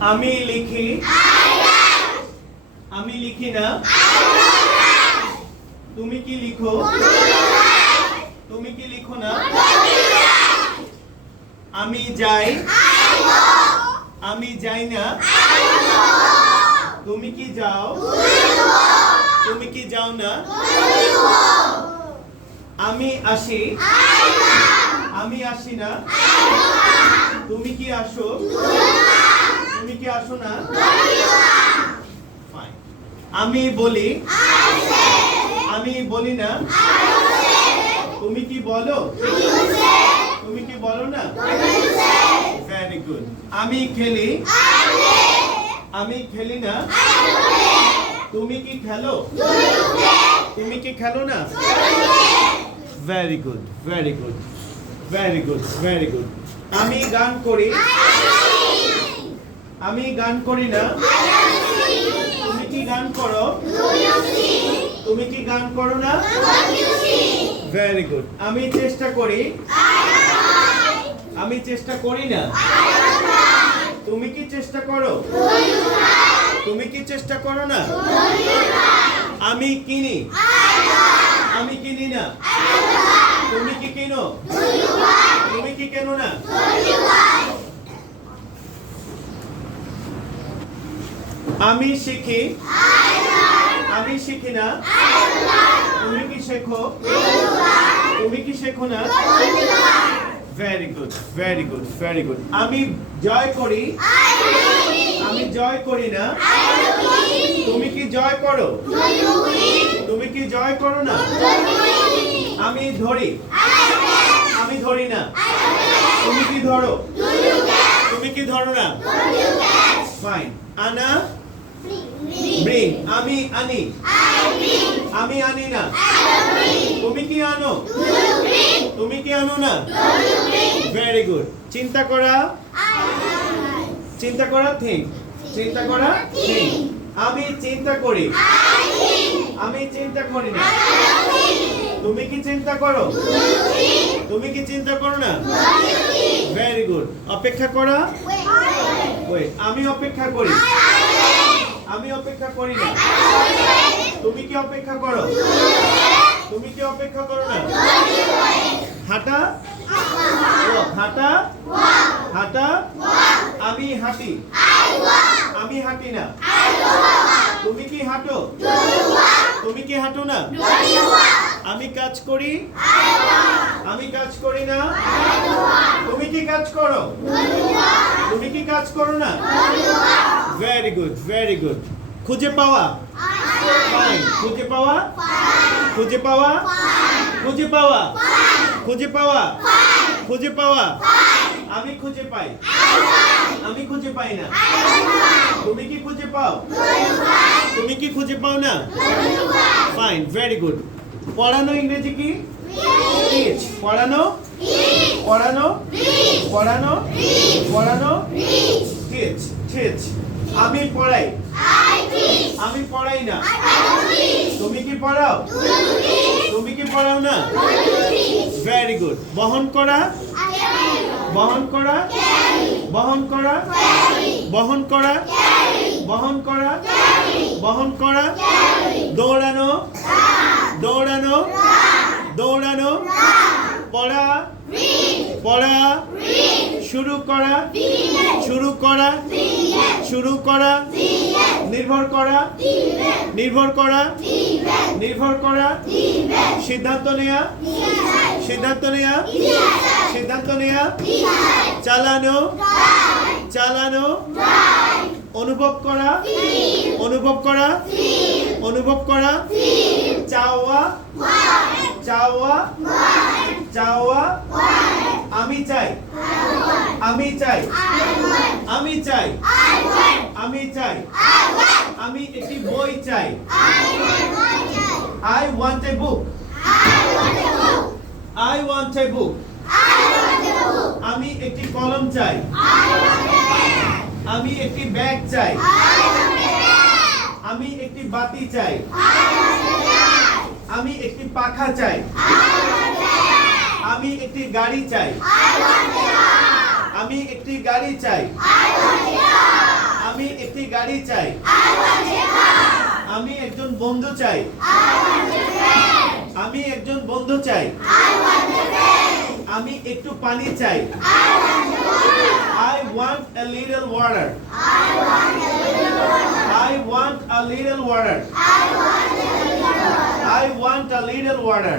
আমি লিখি আমি লিখি না তুমি কি লিখো তুমি কি লিখো না আমি যাই আমি যাই না তুমি কি যাও তুমি কি যাও না আমি আসি আমি আসি না তুমি কি আসো তুমি কি আসো না ফাইন আমি বলি আমি বলি না তুমি কি বলো তুমি কি বলো না ভেরি গুড আমি খেলি আমি খেলি না তুমি কি খেলো তুমি কি খেলো না very good very good very good very good আমি গান করি আমি গান করি না তুমি কি গান করো তুমি কি গান করো না ভেরি গুড আমি চেষ্টা করি আমি চেষ্টা করি না তুমি কি চেষ্টা করো তুমি কি চেষ্টা করো না আমি কিনি আমি কিনি না তুমি কি কিনো তুমি কি কেনো না আমি শিখি আমি শিখি না তুমি কি শেখো তুমি কি শেখো না very good very good very good আমি জয় করি আমি জয় করি না তুমি কি জয় করো তুমি কি জয় করো না আমি ধরি আমি ধরি না তুমি কি ধরো তুমি কি ধরো না ফাইন আনা ব্রিং আমি আনি আমি আনি না তুমি কি আনো তুমি কি আনো না ভেরি গুড চিন্তা করা চিন্তা করা থিঙ্ক চিন্তা করা থিঙ্ক আমি চিন্তা করি আমি চিন্তা করি না তুমি কি চিন্তা করো তুমি কি চিন্তা করো না ভেরি গুড অপেক্ষা করা ওয়েট আমি অপেক্ষা করি আমি অপেক্ষা করি না তুমি কি অপেক্ষা করো তুমি কি অপেক্ষা করো না হাঁটা হাঁটা হাঁটা আমি হাঁটি আমি হাঁটি না তুমি কি হাঁটো তুমি কি হাঁটো না আমি কাজ করি আমি কাজ করি না তুমি কি কাজ করো তুমি কি কাজ করো না ভেরি গুড ভেরি গুড খুঁজে পাওয়া ফাইন খুঁজে পাওয়া খুঁজে পাওয়া খুঁজে পাওয়া খুঁজে পাওয়া খুঁজে পাওয়া আমি খুঁজে পাই আমি খুঁজে পাই না তুমি কি খুঁজে পাও তুমি কি খুঁজে পাও না ফাইন ভেরি গুড পড়ানো ইংরেজি কি টিচ পড়ানো পড়ানো পড়ানো পড়ানো টিচ টিচ আমি পড়াই আমি পড়াই না তুমি কি পড়াও তুমি কি পড়াও না ভেরি গুড বহন করা বহন করা বহন করা বহন করা বহন করা বহন করা দৌড়ানো দৌড়ানো দৌড়ানো পড়া পড়া শুরু করা শুরু করা শুরু করা নির্ভর করা নির্ভর করা নির্ভর করা সিদ্ধান্ত নেয়া সিদ্ধান্ত নেয়া সিদ্ধান্ত নেয়া চালানো চালানো অনুভব করা অনুভব করা অনুভব করা চাওয়া চাওয়া চাওয়া আমি চাই আমি চাই আমি চাই আমি চাই আমি একটি বই চাই I want a book I want a book আমি একটি কলম চাই আমি একটি ব্যাগ চাই আমি একটি বাতি চাই আমি একটি পাখা চাই আমি একটি গাড়ি চাই আমি একটি গাড়ি চাই গাড়ি চাই আমি একজন বন্ধু চাই আমি একজন বন্ধু চাই আমি একটু পানি চাই I want a little water I want a little water I want a little water